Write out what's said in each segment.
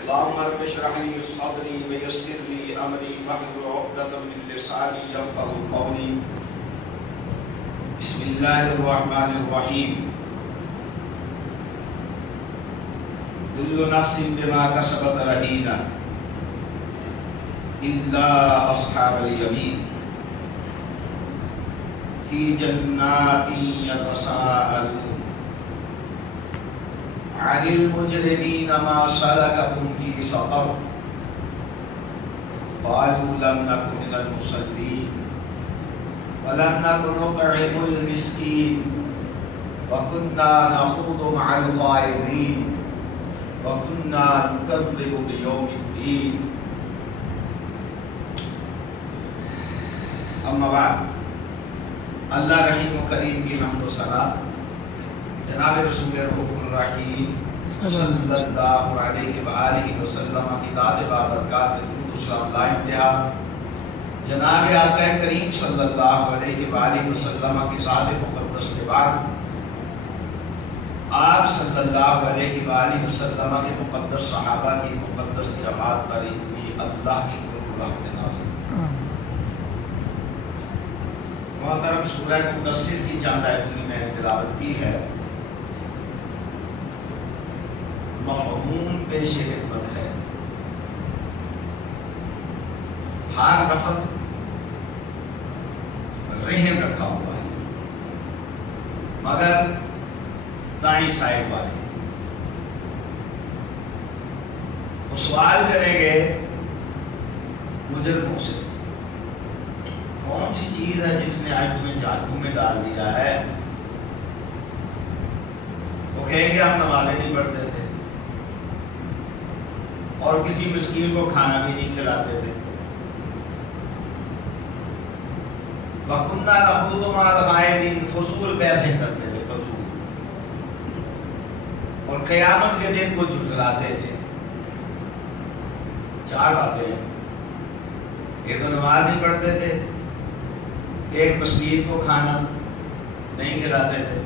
اللهم رب اشرح لي صدري ويسر لي امري واحلل عقدة من لساني يفقهوا قولي. بسم الله الرحمن الرحيم. كل نفس بما كسبت رهينة إلا أصحاب اليمين في جنات يتساءلون عن المجرمين ما سلككم في سقر قالوا لم نكن من المصلين ولم نكن نطعم المسكين وكنا نخوض مع الخائضين وكنا نكذب بيوم الدين. اما بعد، اللہ رحیم و کریم کی حمد و ثنا جناب رسول رؤوف الرحیم صلی اللہ علیہ وآلہ وسلم کی ذات بابرکات درود و سلام لا انتہا جناب آقا کریم صلی اللہ علیہ وآلہ وسلم کی ذات مقدس کے بعد آپ صلی اللہ علیہ وآلہ وسلم کے مقدس صحابہ کی مقدس جماعت پر بھی اللہ کی رحمت نازل. محترم سورہ مدثر کی چند آیتیں میں نے تلاوت کی ہے. مفہوم پیش خدمت ہے. ہر لفظ رحم رکھا ہوا ہے مگر دائیں سائڈ والے. وہ سوال کریں گے مجرموں سے کون سی چیز ہے جس نے آج تمہیں جہنم میں ڈال دیا ہے؟ وہ کہیں گے ہم نمازیں نہیں پڑھتے تھے اور کسی مسکین کو کھانا بھی نہیں کھلاتے تھے. وَكُنَّا نَخُوضُ مَعَ الْخَائِضِينَ فضول بحثیں کرتے تھے فضول، اور قیامت کے دن کو جھٹلاتے تھے. چار باتیں ہیں. ایک تو نماز نہیں پڑھتے تھے، ایک مسکین کو کھانا نہیں کھلاتے تھے،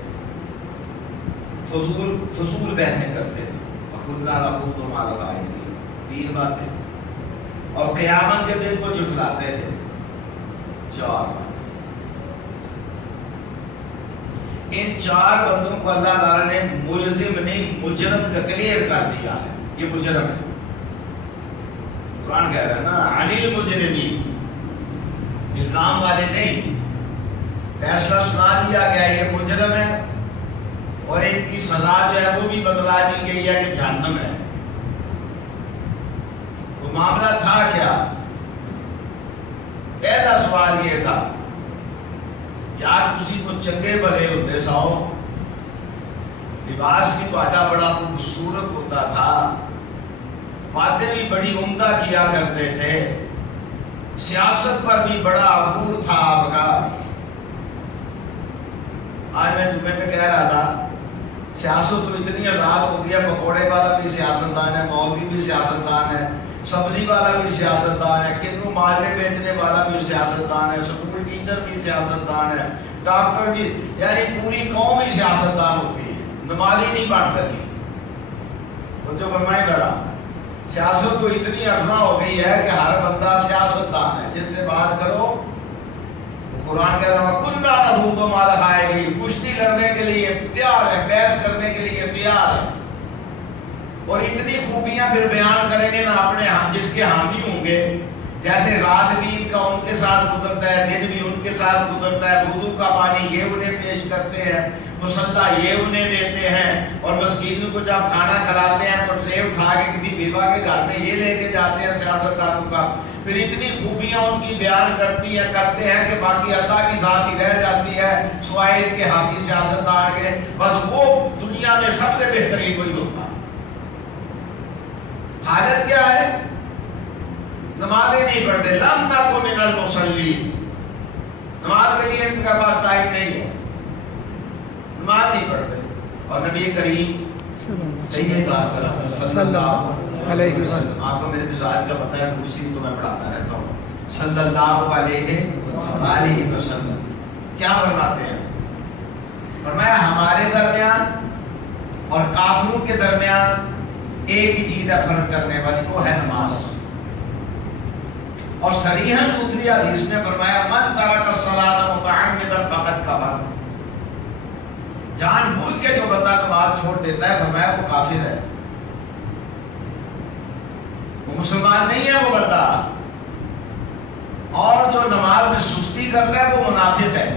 فضول بحثیں کرتے تھے. وَكُنَّا نَخُوضُ مَعَ الْخَائِضِينَ. تین باتیں. اور قیامت کے دن کو جھٹلاتے تھے. چار باتیں. ان چار بندوں کو اللہ تعالیٰ نے ملزم نہیں مجرم ڈکلیئر کر دیا ہے. یہ مجرم ہے. قرآن کہہ رہا ہے نا عن المجرمین، الزام والے نہیں. فیصلہ سنا دیا گیا یہ مجرم ہے اور ان کی سزا جو ہے وہ بھی بتلا دی گئی ہے کہ جہنم ہے. تو معاملہ تھا کیا؟ پہلا سوال یہ تھا یار تسی تو چنگے بھلے ہوتے سو، لباس بھی تہاڈا بڑا خوبصورت ہوتا تھا، باتیں بھی بڑی عمدہ کیا کرتے تھے، سیاست پر بھی بڑا عبور تھا آپ کا. آج میں جمعے میں کہہ رہا تھا سیاست تو اتنی آزاد ہو گیا، پکوڑے والا بھی سیاستدان ہے، مولوی بھی سیاستدان ہے، سبزی والا بھی سیاستدان ہے، کنو مالے بیچنے والا بھی سیاستدان ہے، سکول ٹیچر بھی سیاستدان ہے، ڈاکٹر بھی، یعنی پوری قوم ہی سیاستدان ہوتی ہے. نمازی نہیں بن سکی. وہ جو فرمائے ذرا سیاست تو اتنی ارنا ہو گئی ہے کہ ہر بندہ سیاستدان ہے. جس سے بات کرو قرآن کہہ رہا ہے کُنَّا نَخُوضُ مَعَ الْخَائِضِينَ. کشتی لڑنے کے لیے تیار ہے، بحث کرنے کے لیے تیار ہے. اور اتنی خوبیاں پھر بیان کریں گے نہ اپنے جس کے حامی ہوں گے. جیسے رات بھی ان کا ان کے ساتھ گزرتا ہے، دن بھی ان کے ساتھ گزرتا ہے. وضو کا پانی یہ انہیں پیش کرتے ہیں، مصلی یہ انہیں دیتے ہیں، اور مسکینوں کو جب کھانا کھلاتے ہیں تو ٹرے اٹھا کے کسی بیوہ کے گھر میں یہ لے کے جاتے ہیں سیاستدانوں کا. پھر اتنی خوبیاں ان کی بیان کرتے ہیں کہ باقی اللہ کی ذات ہی رہ جاتی ہے سوائے کے حامی سیاستدان کے. بس وہ دنیا میں سب سے بہترین وہی ہوتا ہے. حالت کیا ہے؟ نمازیں نہیں پڑھتے. لم نکن من المصلین. نماز کے لیے ان کا پاس ٹائم نہیں ہے، نماز نہیں پڑھتے. اور نبی کریم صلی اللہ علیہ وسلم، آپ کو میرے مزاج کا پتہ ہے، اسی کو میں پڑھاتا رہتا ہوں. صلی اللہ علیہ وسلم کیا فرماتے ہیں؟ فرمایا ہمارے درمیان اور کافروں کے درمیان ایک ہی چیز ہے فرق کرنے والی، وہ ہے نماز۔ اور صریحاً دوسری حدیث میں فرمایا من ترک الصلاۃ متعمدا فقد کفر، جان بوجھ کے جو بندہ نماز چھوڑ دیتا ہے فرمایا وہ کافر ہے، وہ مسلمان نہیں ہے وہ بندہ۔ اور جو نماز میں سستی کرتا ہے وہ منافق ہے۔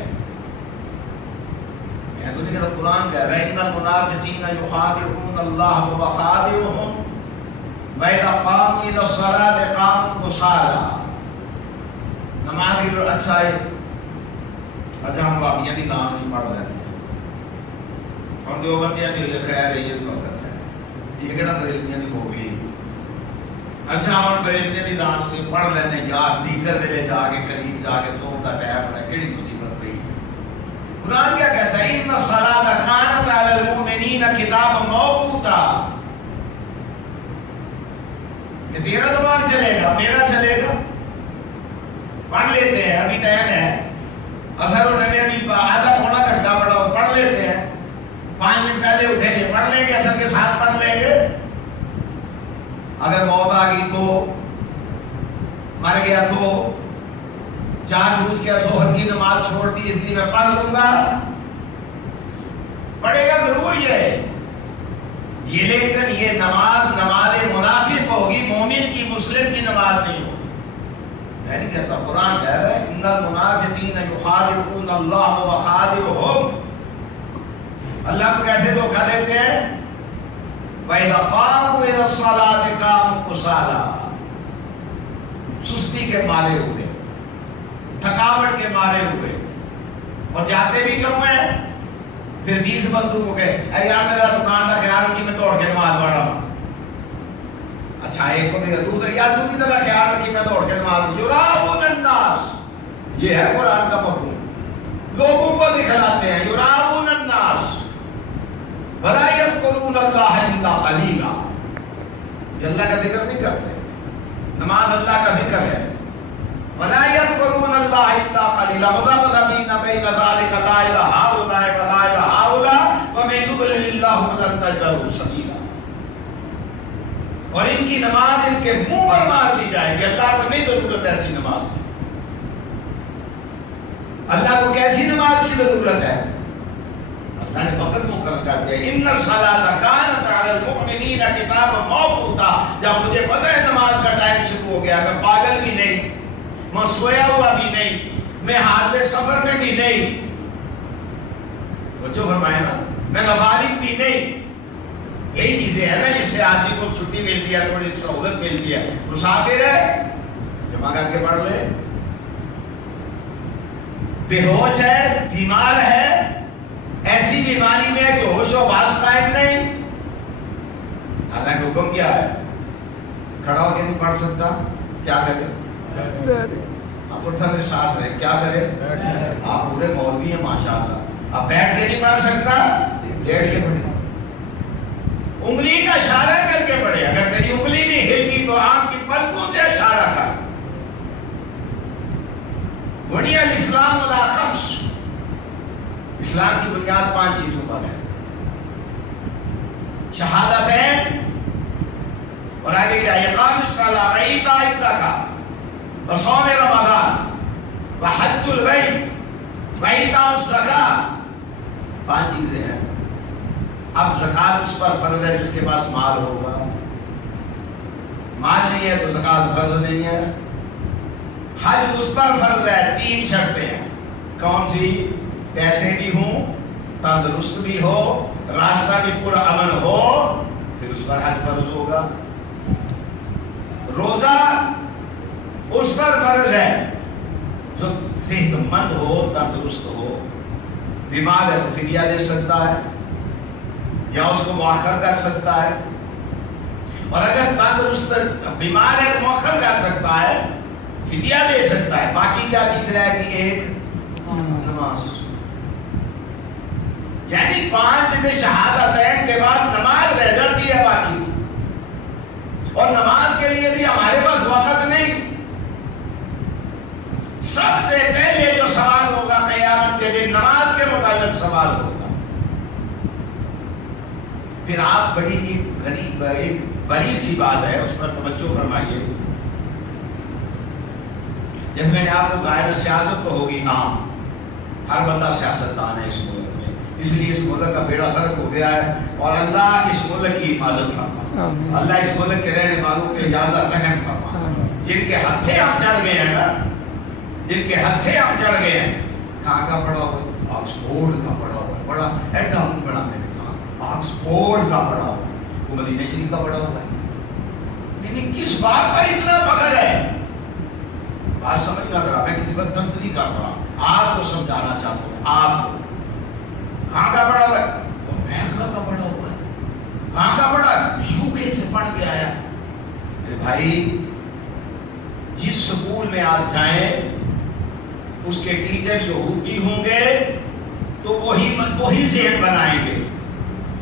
میں تو نہیں کہتا، قرآن کہہ رہا ہے ان المنافقین یخادعون اللہ وهو خادعهم وَإِذَا قَامُوا إِلَى الصَّلَاةِ قَامُوا كُسَالَىٰ۔ نماز کی اچھا ہے، اچھا ہم بابیاں دی نام نہیں پڑھ رہے ہیں، ہم دیوبندیاں دی خیر ہے یہ وقت ہے، یہ کہنا بریلویاں دی ہو گئی، اچھا ہم بریلویاں دی نام نہیں پڑھ لینے یار دیگر ویلے جا کے قریب جا کے سو کا ٹائم ہے، کہڑی مصیبت پئی۔ قرآن کیا کہتا ہے ان الصلاۃ کانت علی المؤمنین کتابا موقوتا، کہ تیرا دماغ چلے گا میرا چلے گا، پڑھ لیتے ہیں، ابھی ٹائم ہے، اثر ہونے میں ابھی آدھا پونا گھنٹہ پڑھا پڑھ لیتے ہیں، 5 منٹ پہلے اٹھیں گے پڑھ لیں گے، اثر کے ساتھ پڑھ لیں گے۔ اگر موت آ گئی تو، مر گیا تو، جان بوجھ کے ظہر کی نماز چھوڑ دی اس لیے میں پڑھ لوں گا، پڑھے گا ضرور یہ لیکن یہ نماز منافق ہوگی، مومن کی مسلم کی نماز نہیں ہوگی۔ میں نہیں کہتا، قرآن کہہ رہا ہے ان المنافقین یخادعون اللہ وهو خادعهم، اللہ کو کیسے دھوکہ دیتے ہیں؟ وَإِذَا قَامُوا إِلَى الصَّلَاةِ قَامُوا كُسَالَىٰ، سستی کے مارے ہوئے، تھکاوٹ کے مارے ہوئے، اور جاتے بھی کم ہیں، پھر 20 بندوں کو کہے اے یار میرا دکان کا خیال رکھی میں دوڑ کے نماز پڑھ رہا ہوں، اچھا ایک کو بھی دوسرا یار تو کی طرح خیال رکھی میں دوڑ کے نماز، یراؤون الناس، یہ ہے قرآن کا مفہوم، لوگوں کو دکھلاتے ہیں، یراؤون الناس ولا یذکرون اللہ الا قلیلا، یہ اللہ کا ذکر نہیں کرتے، نماز اللہ کا ذکر ہے، ولا یذکرون اللہ الا قلیلا مذبذبین بین ذلک لا الہ ہؤلاء ولا الہ ہؤلاء ومن یضلل اللہ فلن تجد له سبیلا، اور ان کی نماز ان کے منہ پر مار دی جائے گی، اللہ کو نہیں ضرورت ایسی نماز کی، اللہ کو کیسی نماز کی ضرورت ہے؟ اللہ نے وقت مقرر کر دیا ان الصلاۃ کانت علی المؤمنین کتابا موقوتا، جب مجھے پتہ ہے نماز کا ٹائم شروع ہو گیا، میں پاگل بھی نہیں، میں سویا ہوا بھی نہیں، میں حاضر سفر میں بھی نہیں، جو فرمائے نا میں نابالغ بھی نہیں، یہی چیزیں ہیں نا جس سے آدمی کو چھٹی ملتی ہے، تھوڑی سہولت ملتی ہے، مسافر ہے جمع کر کے پڑھ لے، بے ہوش ہے، بیمار ہے، ایسی بیماری میں کہ ہوش و باس قائم نہیں، اللہ کا حکم کیا ہے؟ کھڑا ہو کے نہیں پڑھ سکتا، کیا کرے؟ آپ اٹھا میرے ساتھ رہے، کیا کرے؟ آپ پورے مولوی ہیں ماشاءاللہ، آپ بیٹھ کے نہیں پڑھ سکتا، لیٹ کے پڑھے، انگلی کا اشارہ کر کے پڑھے، اگر تیری انگلی نہیں ہلتی تو آنکھ کی پلکوں سے اشارہ کر۔ بنی الاسلام علی خمس، اسلام کی بنیاد 5 چیزوں پر ہے، شہادتین، اور آگے کیا؟ اقام الصلاۃ وایتاء الزکاۃ وصوم رمضان وحج البیت وایتاء الزکاۃ، 5 چیزیں ہیں۔ اب زکات اس پر فرض ہے جس کے پاس مال ہوگا، مال نہیں ہے تو زکات فرض نہیں ہے۔ حج اس پر فرض ہے، 3 شرطیں ہیں، کون سی؟ پیسے بھی ہوں، تندرست بھی ہو، راستہ بھی پرامن ہو، پھر اس پر حج فرض ہوگا۔ روزہ اس پر فرض ہے جو صحت مند ہو، تندرست ہو، بیمار ہے تو فدیہ دے سکتا ہے یا اس کو مؤخر کر سکتا ہے، اور اگر تندرست بیمار ہے تو مؤخر کر سکتا ہے، فدیہ دے سکتا ہے۔ باقی کیا چیز رہے گی؟ ایک نماز، یعنی 5 شہادتین کے بعد نماز رہ جاتی ہے باقی، اور نماز کے لیے بھی ہمارے پاس وقت نہیں۔ سب سے پہلے جو سوال ہوگا قیامت کے دن نماز کے متعلق سوال ہوگا۔ پھر آپ بڑی ایک غریب ایک بڑی سی بات ہے، اس پر توجہ فرمائیے. جیسے میں نے آپ کو کہا سیاست تو ہوگی عام، ہر بندہ سیاستدان ہے اس ملک میں، اس لیے اس ملک کا بیڑا غرق ہو گیا ہے. اور اللہ اس ملک کی حفاظت فرما، اللہ اس ملک کے رہنے والوں کے اجازت رحم فرما. جن کے ہتھے ہم چڑھ گئے ہیں نا، جن کے ہتھے ہم چڑھ گئے ہیں، کہاں کا پڑا ہوا؟ آکسفورڈ کا پڑا ہوا، بڑا ایٹم بڑا، میں نے کہا آکسفورڈ کا پڑا ہوا، وہ مدینہ شریف کا پڑا ہوا ہے. لیکن کس بات پر اتنا فخر ہے؟ بات سمجھنا ذرا، میں کسی وقت تنقید نہیں کر رہا، آپ کو سمجھانا چاہتا ہوں. آپ کو کہاں کا پڑا ہوا ہے؟ امریکہ کا پڑا ہوا ہے. کہاں کا پڑا ہے؟ UK سے پڑھ کے آیا. بھائی جس سکول میں آپ جائیں اس کے ٹیچر یہودی ہوں گے تو وہی ذہن بنائیں گے،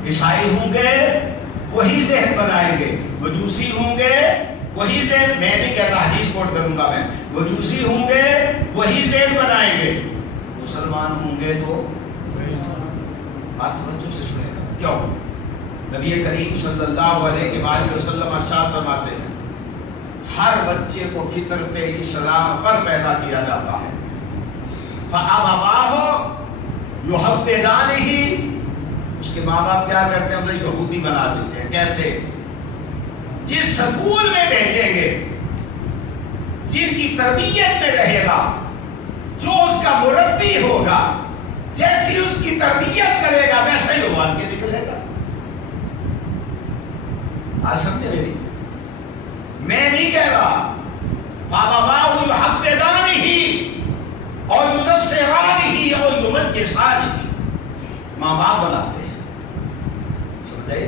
عیسائی ہوں گے وہی ذہن بنائیں گے، مجوسی ہوں گے وہی ذہن، میں نہیں کہتا حدیث کوٹ کروں گا میں، مجوسی ہوں گے وہی ذہن بنائیں گے. مسلمان ہوں گے تو بات توجہ سے سنے گا. کیوں؟ نبی کریم صلی اللہ علیہ وسلم ارشاد فرماتے ہیں ہر بچے کو فطرت اسلام پر پیدا کیا جاتا ہے. فَأَبَوَاهُ يُحَوِّدَانِهِ، اس کے ماں باپ کیا کرتے ہیں؟ اسے یہودی بنا دیتے ہیں. کیسے؟ جس سکول میں بھیجیں گے، جن کی تربیت میں رہے گا، جو اس کا مربی ہوگا، جیسی اس کی تربیت کرے گا ویسا ہی وہ آگے نکلے گا. آج سمجھے میری؟ میں نہیں کہہ رہا. فَأَبَوَاهُ يُحَوِّدَانِهِ اور يُنَصِّرَانِهِ اور يُمَجِّسَانِهِ، ماں باپ بناتے ہیں. سمجھے؟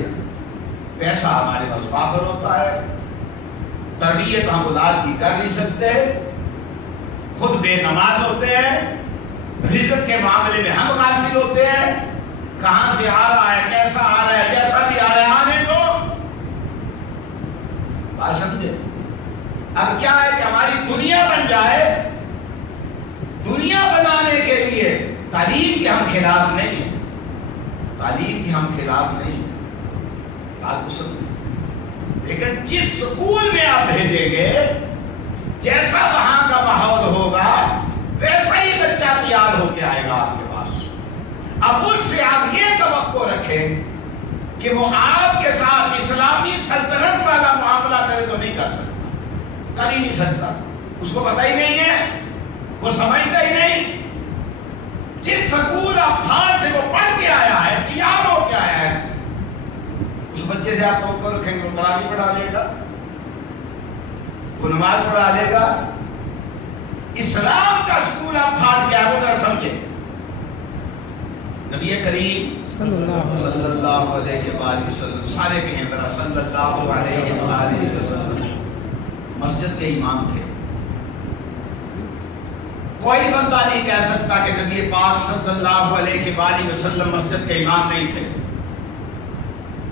پیسہ ہمارے پاس وافر ہوتا ہے، تربیت ہم اولاد کی کر نہیں سکتے، خود بے نماز ہوتے ہیں، رزق کے معاملے میں ہم غافل ہوتے ہیں. کہاں سے آ رہا ہے، کیسا آ رہا ہے، جیسا بھی آ رہا ہے آنے دو. بات سمجھے؟ اب کیا ہے کہ ہماری دنیا بن جائے. دنیا بنانے کے لیے تعلیم کے ہم خلاف نہیں ہیں، تعلیم کے ہم خلاف نہیں ہیں، بات کو سمجھیں. لیکن جس سکول میں آپ بھیجیں گے، جیسا وہاں کا ماحول ہوگا ویسا ہی بچہ تیار ہو کے آئے گا آپ کے پاس. اب اس سے آپ یہ توقع رکھیں کہ وہ آپ کے ساتھ اسلامی سلطنت والا معاملہ کرے تو نہیں کر سکتا، کر ہی نہیں سکتا. اس کو پتہ ہی نہیں ہے، وہ سمجھتا ہی نہیں. جس سکول افغان سے وہ پڑھ کے آیا ہے، تیار ہو کے آیا ہے، اس بچے سے آپ توقع رکھیں گے وہ تراویح پڑھا لے گا، وہ نماز پڑھا لے گا. اسلام کا سکول آپ پھاڑ کے آگے ذرا سمجھے. نبی کریم صلی اللہ علیہ وسلم، سارے کہیں ذرا صلی اللہ علیہ وسلم مسجد کے امام تھے. کوئی بندہ نہیں کہہ سکتا کہ نبی پاک صلی اللہ علیہ وآلہ وسلم مسجد کے امام نہیں تھے.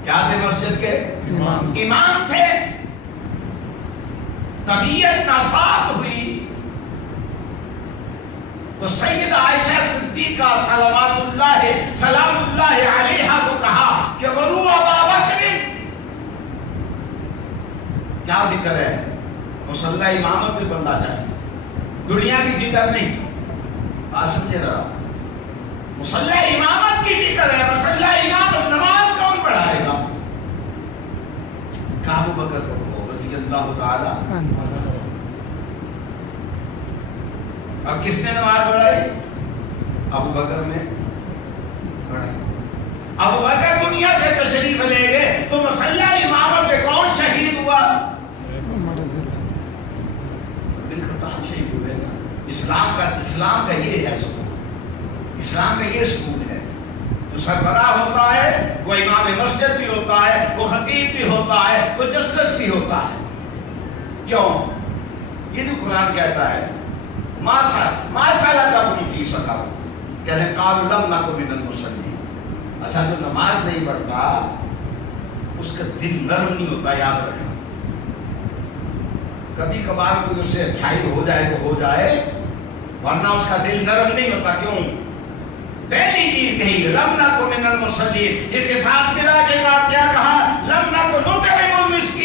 کیا تھے؟ مسجد کے امام تھے. طبیعت ناساز ہوئی تو سید عائشہ صدیقہ سلام اللہ علیہا کو کہا کہ مرو ابا بکر، کیا فکر ہے؟ مصلی امامت میں بندہ چاہیے، دنیا کی فکر نہیں. بات سمجھے ذرا، مصلی امامت کی فکر ہے. مصلی امامت نماز کون پڑھائے گا؟ ابو بکر کو رضی اللہ تعالی. اب کس نے نماز پڑھائی؟ ابو بکر نے پڑھائی. ابو بکر دنیا سے تشریف لے گئے تو مصلی امامت میں کون شہید ہوا؟ بالخطاب شہید ہوئے نا. اسلام کا یہ ہے سکون، اسلام کا یہ سکون ہے. جو سربراہ ہوتا ہے وہ امام مسجد بھی ہوتا ہے، وہ خطیب بھی ہوتا ہے، وہ جسٹس بھی ہوتا ہے. کیوں؟ یہ جو قرآن کہتا ہے ما سالککم فی سقر، کہتے ہیں قالوا لم نک من المصلین. اچھا جو نماز نہیں پڑھتا اس کا دل نرم نہیں ہوتا، یاد رکھنا. کبھی کبھار کوئی اس سے اچھائی ہو جائے تو ہو جائے، ورنہ اس کا دل نرم نہیں ہوتا. کیوں؟ پہلی چیز کہی لم نک من المصلین، اس کے ساتھ ملا کے بعد کیا کہا؟ لم نک نطعم المسکین.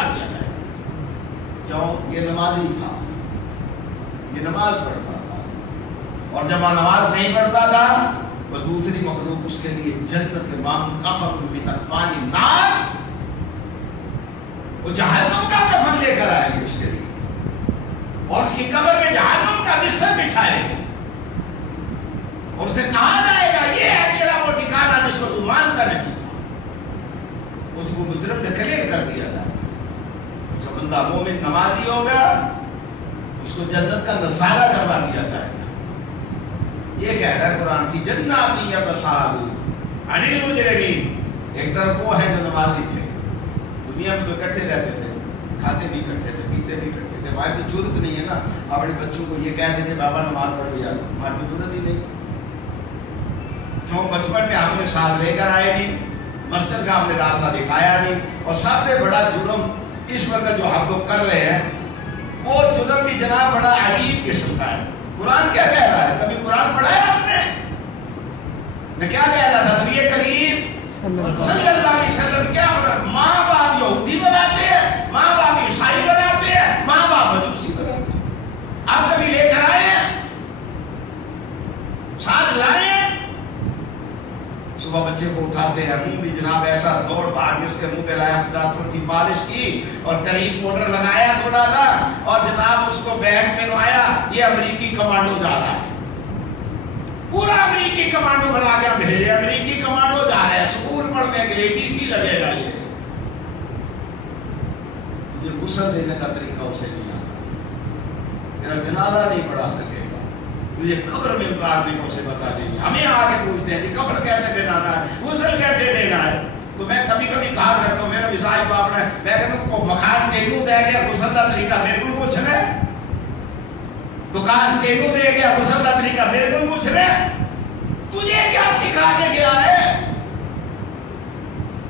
بٹھا دیا جائے. کیوں؟ یہ نمازی تھا, یہ نماز پڑھتا تھا, اور جب وہ نماز نہیں پڑھتا تھا وہ دوسری مخلوق اس کے لیے جنت کے مام کفن من اکفان نار, وہ جہنم کا کفن لے کر آئے گی اس کے لیے, اور اس کی قبر میں جہنم کا بستر بچھائے گی, اور اسے کہا جائے گا یہ ہے تیرا وہ ٹھکانہ جس کو تو مانتا نہیں تھا. اس کو مجرم ڈکلیئر کر دیا جائے گا. جو بندہ مومن نمازی ہوگا اس کو جنت کا نظارہ کروا دیا جائے گا. یہ کہہ رہا ہے قرآن کی جناتی یتصاءلون عن المجرمین. ایک طرف وہ ہے جو نمازی تھے, دنیا میں تو اکٹھے رہتے تھے, کھاتے بھی اکٹھے تھے, پیتے بھی اکٹھے تھے. ہماری تو ضرورت نہیں ہے نا اپنے بچوں کو یہ کہہ دیں کہ بابا نماز پڑھ لیا, ہماری تو ضرورت ہی نہیں. جو بچپن میں ہم نے ساتھ لے کر آئے نہیں, مسجد کا ہم نے راستہ دکھایا نہیں, اور سب سے بڑا جرم اس وقت جو ہم لوگ کر رہے ہیں وہ جرم بھی جناب بڑا عجیب قسم کا ہے. قرآن کیا کہہ رہا ہے؟ کبھی قرآن پڑھا ہے آپ نے؟ میں کیا کہہ رہا تھا؟ نبی کریم صلی اللہ علیہ وسلم کیا ہو رہا ہے؟ ماں باپ یہودی بناتے ہیں, ماں باپ عیسائی بناتے ہیں, ماں باپ مجوسی بناتے ہیں. آپ کبھی لے کر آئے ہیں, ساتھ لائے ہیں؟ صبح بچے کو اٹھاتے ہیں, منہ بھی جناب ایسا دوڑ بھاگ اس کے منہ پہ لایا, دانتوں کی پالش کی اور قریب پاؤڈر لگایا تھوڑا سا, اور جناب اس کو بیگ پہنوایا, یہ امریکی کمانڈو جا رہا ہے. پورا امریکی کمانڈو بنا کے بھیجے, امریکی کمانڈو جا رہا ہے اسکول پڑھنے کے لیے, ٹی سی لگے گا. یہ غسل دینے کا طریقہ اسے نہیں آتا, میرا جنازہ نہیں پڑھا سکے گا, مجھے قبر میں اتارنے کو اسے بتا دیں گے. ہمیں آگے پوچھتے ہیں کہ قبر کیسے دینا ہے, غسل کیسے دینا ہے. تو میں کبھی کبھی کہا کرتا ہوں, میرا مثال باپ نے, میں کہتا ہوں مکان تینوں دے گیا, غسل کا طریقہ میرے کو پوچھ رہے, دکان تینوں دے گیا, غسل کا طریقہ میرے کو پوچھ رہے. تجھے کیا سکھا کے گیا ہے؟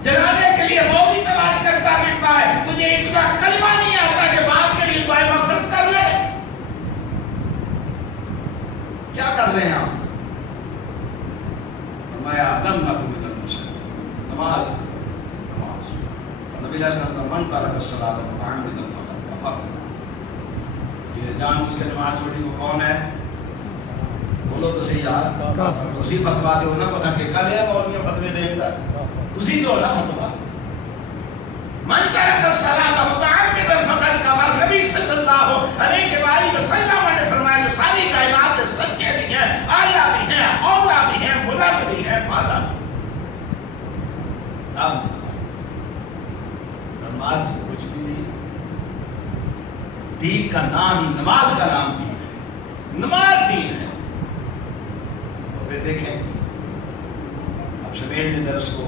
جنازے کے لیے وہ بھی تلاش کرتا ملتا ہے, تجھے اتنا کلمہ نہیں آتا کہ باپ کے لیے دعائیں مغفرت کر لے. کیا کر رہے ہیں آپ؟ فرمایا لم نکن من المصلین, نماز نماز. نبی علیہ السلام کا من ترک الصلاۃ متعمدا فقد کفر. یہ جان بوجھ کے نماز چھوڑی وہ کون ہے؟ بولو تو صحیح یار, اسی فتوا دے ہونا پتا کہ کل ہے اور یہ فتوے دے گا, اسی جو ہونا فتوا. من ترک الصلاۃ متعمدا فقد کفر. نبی صلی اللہ علیہ وآلہ وسلم نے فرمایا جو ساری کائنات سے سچے بھی ہیں, آیا بھی ہیں, اولا بھی ہیں, بلند بھی ہیں, بالا بھی. اب نماز کچھ بھی نہیں, دین کا نام ہی, نماز کا نام دین ہے, نماز دین ہے. اور پھر دیکھیں اب سمیٹ دیں درس کو,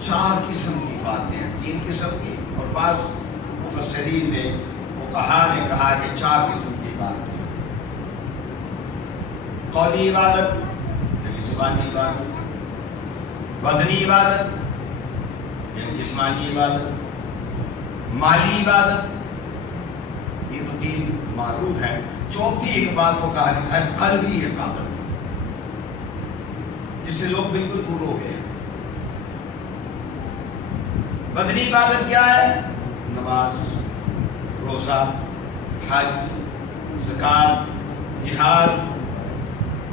4 قسم کی باتیں ہیں, 3 قسم کی, اور بعض مفسرین نے فقہا نے کہا کہ 4 قسم کی باتیں. قولی عبادت یعنی زبانی عبادت, بدنی عبادت یعنی جسمانی عبادت, مالی عبادت, یہ تو 3 معروف ہے. چوتھی ایک بات کو کہا لکھا ہے قلبی عبادت, جس سے لوگ بالکل دور ہو گئے ہیں. بدنی عبادت کیا ہے؟ نماز, روزہ, حج, زکات, جہاد.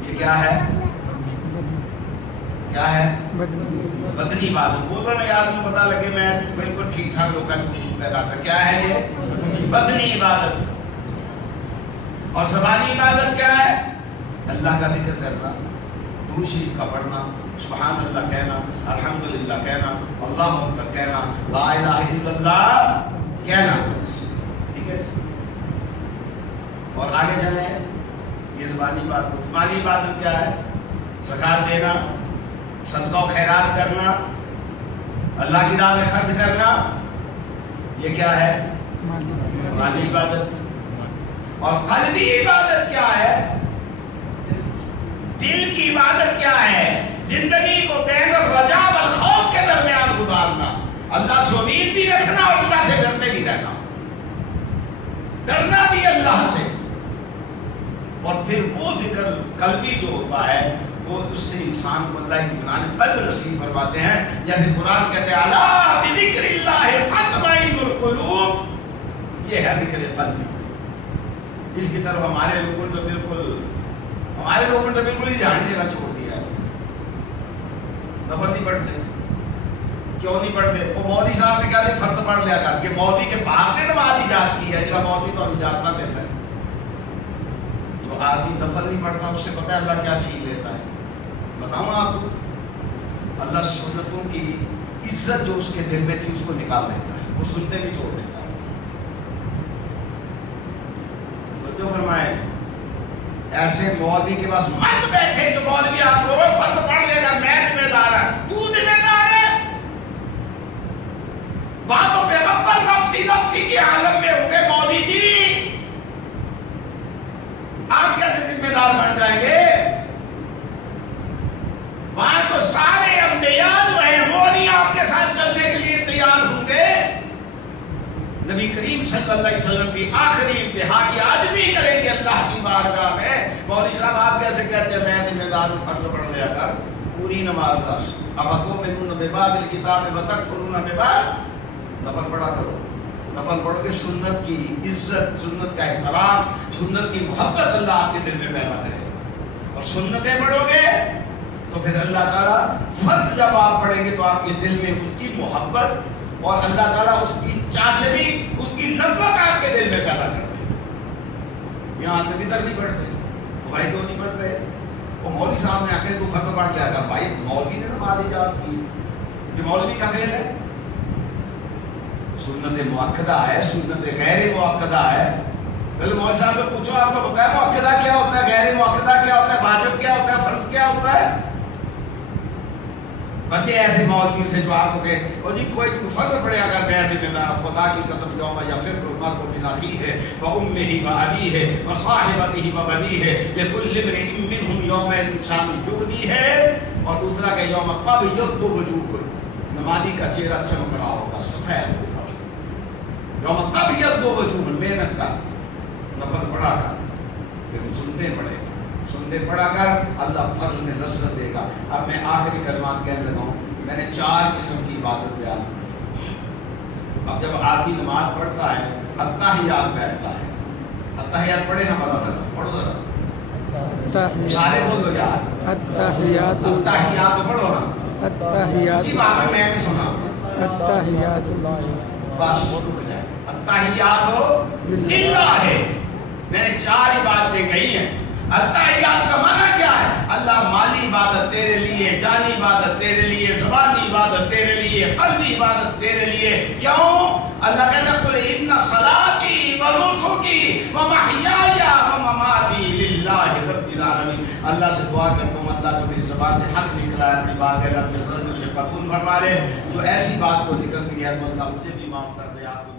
یہ کیا ہے؟ کیا ہے؟ بدنی عبادت. بولو نا یار, مجھے پتا لگے میں بالکل ٹھیک ٹھاک لوگ پیدا کر. کیا ہے یہ؟ بدنی عبادت. اور زبانی عبادت کیا ہے؟ اللہ کا ذکر کرنا, درود شریف کا پڑھنا, سبحان اللہ کہنا, الحمدللہ کہنا, اللہ اکبر کہنا, لا الہ الا اللہ کہنا. ٹھیک ہے. اور آگے چلیں, یہ زبانی بات. زبانی عبادت کیا ہے؟ زکات دینا, صدقہ و خیرات کرنا, اللہ کی راہ میں خرچ کرنا. یہ کیا ہے؟ مالی عبادت. اور قلبی عبادت کیا ہے؟ دل کی عبادت کیا ہے؟ زندگی کو بین الرجا والخوف کے درمیان گزارنا, اللہ سے امید بھی رکھنا اور اللہ سے ڈرتے بھی رہنا, ڈرنا بھی اللہ سے. اور پھر وہ ذکر قلبی جو ہوتا ہے وہ اس سے انسان کو اللہ کی بنانے قلب نصیب فرماتے ہیں. جیسے قرآن کہتے ہیں الا بذکر اللہ تطمئن القلوب، یہ ہے ذکر قلب، جس کی طرف ہمارے لوگوں نے تو بالکل ہی دھیان دینا چھوڑ دیا ہے. نفل نہیں پڑھتے. کیوں نہیں پڑھتے؟ وہ مودی صاحب نے کہا کہ فرض پڑھ لیا کر کے مودی کے باپ نے نماز ایجاد کی ہے، جب مودی تو ایجاد نہ دیتا ہے. جو آدمی نفل نہیں پڑھتا اس سے پتہ ہے اللہ کیا چھین لیتا ہے. بتاؤں آپ کو، اللہ سنتوں کی عزت جو اس کے دل میں تھی اس کو نکال دیتا ہے، وہ سنتے بھی چھوڑ دیتا ہے. تو جو فرمائے ایسے مولوی کے پاس مت بیٹھے جو مولوی آپ کو فرض پڑھ لے گا میں ذمہ دار ہے، تو ذمہ دار ہے. وہاں تو پیغمبر نفسی کے عالم میں ہوں گے مولوی جی، آپ کیسے ذمہ دار بن جائیں گے؟ وہاں تو سارے انبیاء جو ہیں وہ نہیں آپ کے ساتھ چلنے کے لیے تیار ہوں گے. نبی کریم صلی اللہ علیہ وسلم کی آخری انتہا کی عاجزی کریں گے اللہ کی بارگاہ میں. مولوی صاحب آپ کیسے کہتے ہیں میں ذمہ دار ہوں فرض پڑھ لیا کر؟ پوری نماز دس اب تؤمنون ببعض الکتاب وتکفرون ببعض. نفل پڑھا کرو. نفل پڑھو کہ سنت کی عزت، سنت کا احترام، سنت کی محبت اللہ آپ کے دل میں پیدا کرے گا. اور سنتیں پڑھو گے تو پھر اللہ تعالیٰ فرض جب آپ پڑھیں گے تو آپ کے دل میں اس کی محبت اور اللہ تعالیٰ اس کی چاشنی، اس کی نفرت آپ کے دل میں پیدا کر دے. یہاں آدمی ادھر نہیں پڑھتے، بھائی کیوں نہیں پڑھتے؟ وہ مولوی صاحب نے آخر تو فرض پڑھ کیا تھا. بھائی مولوی نے نماز ایجاد کی، یہ مولوی کا فعل ہے. سنت مؤکدہ ہے، سنت غیر مؤکدہ ہے. پہلے مولوی صاحب کو پوچھو آپ کو بتایا مؤکدہ کیا ہوتا ہے، غیر مؤکدہ کیا ہوتا ہے، واجب کیا ہوتا ہے، فرض کیا ہوتا ہے. بچے ایسے مولوی سے جو آپ کو کہ وہ جی کوئی فرض پڑے اگر میں ذمہ دار خدا کی قسم یوم یا پھر المرء من اخیہ و امہ و ابیہ و صاحبتہ و بنیہ لکل امرئ منہم یومئذ شأن یغنیہ. اور دوسرا کہ یوم تبیض وجوہ، نمازی کا چہرہ چمک رہا ہوگا، سفید ہوگا. یوم تبیض وجوہ، محنت کا نفل پڑھا کر پھر سنتے پڑے گا، سنتے پڑھا کر اللہ فضل میں لذت دے گا. اب میں آخری کلمات کہنے لگا ہوں. میں نے 4 قسم کی عبادت بیان کی. اب جب آدمی نماز پڑھتا ہے التحیات بیٹھتا ہے. التحیات پڑھے نا مولانا، پڑھو ذرا سارے بولو یار. التحیات، التحیات پڑھو نا. التحیات اسی بات میں نے سنا التحیات بس رک جائے. التحیات للہ ہے. میں نے 4 عبادتیں کہی ہیں. التحیات کا معنی کیا ہے؟ اللہ مالی عبادت تیرے لیے، جانی عبادت تیرے لیے، زبانی عبادت تیرے لیے، قلبی عبادت تیرے لیے. کیوں؟ اللہ کہتا ہے قل ان صلاتی و نسکی و محیای و مماتی للہ رب العالمین. اللہ سے دعا کرتا ہوں اللہ جو میری زبان سے حق نکلا ہے اپنی بات ہے رب سے قبول فرما لے. جو ایسی بات کو نکلتی ہے تو اللہ مجھے بھی معاف کر دے. آپ